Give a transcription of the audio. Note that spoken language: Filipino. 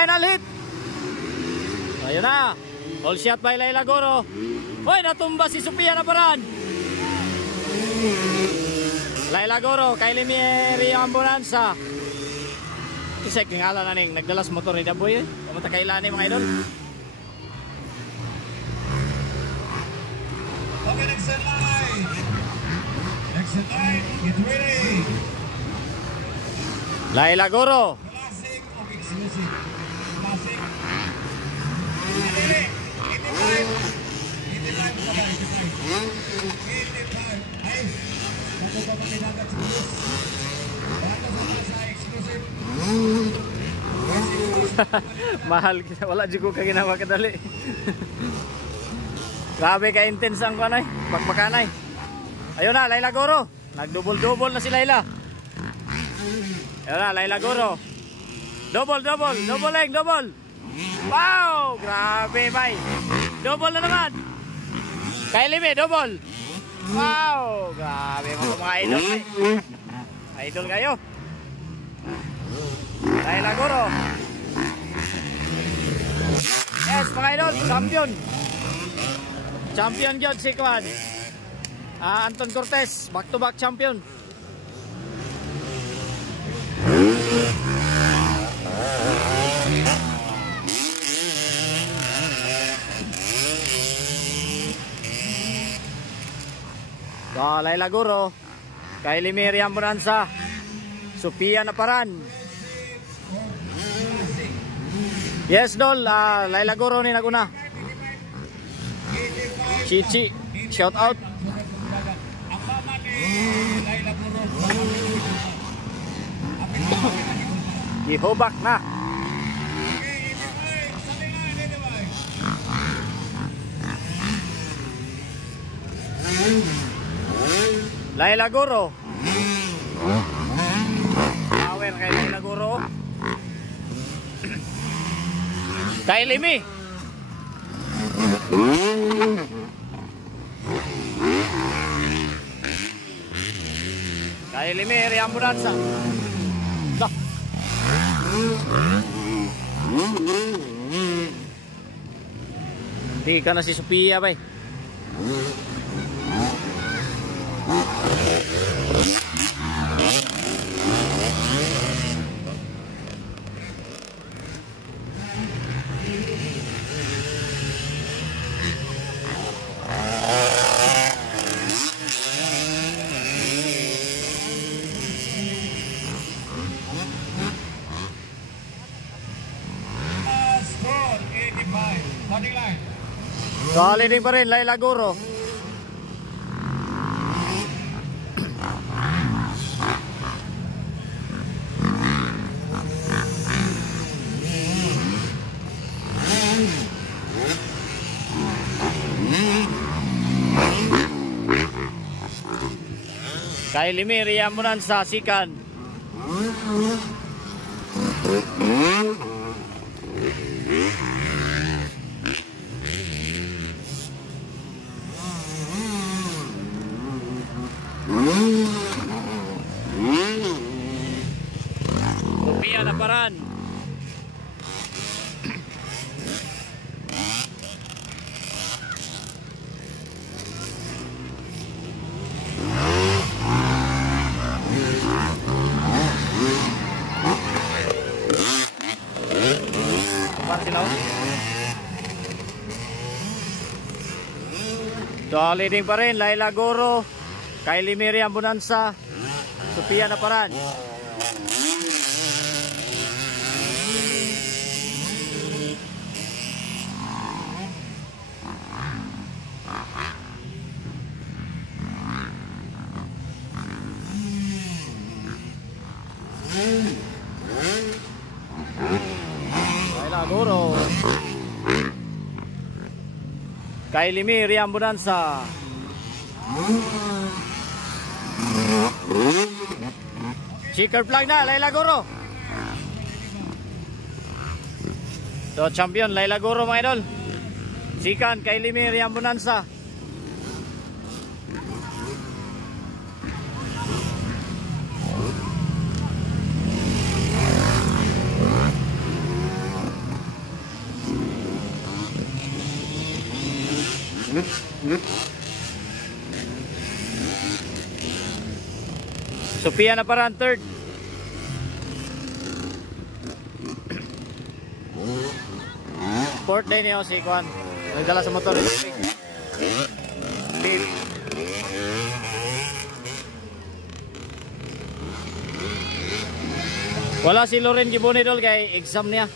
final hit. Ayun na. All shot by Laila Goro. Hoy, natumba si Sophia Naparan. Laila Goro, Kylie Mary ang bonanza. Isay kingala na ning nagdalas motor ni Daboy. Pumunta kailan ni mga idol. Okay, next in line. Next in line, get ready. Laila Goro. Classic o exclusive? Classic. Dili. 85. 85 pala, 85. Ay, nato pa magkinagat sa bus. Bato sa exclusive. Mahal kita, wala jud ko kaginawa kadali. Grabe ka intense ang kanay, pagpakanay. Ayun na, Laila Goro. Nagdouble-double na si Laila. Ayun na, Laila Goro. Double. Wow, grabe bay. Double na naman. Kylie May, double. Wow, grabe mga idol. Idol kayo. Laila Goro. Yes, mga idol, champion. Champion yun si Kwan. Anton Cortez, back to back champion. So, Laila Goro, Kylie Mary ang bonanza, Sophia Naparan. Yes, Dol, Laila Goro ni naguna. Chichi, shout out. Gihobak na. Laila Goro. Power kay Laila Goro. Kylie May. Kylie Mary ang bonanza. Hindi ka na si Sophia bay. Solid din pa rin, Laila Goro. Kylie Mary ang bonanza, sikan. Sophia Naparan. So, leading pa rin, Laila Goro, Kylie Mary ang bonanza, Sophia Naparan. Laila Goro, Kylie Mary ang bonanza. Checker flag na, Laila Goro. So, champion, Laila Goro mga idol. Sikan, Kylie Mary ang bonanza. Sophia na parang third. Fourth day niyo si Kwan. Nagdala sa motor. Fifth. Wala si Loren Gibonidol kay exam niya.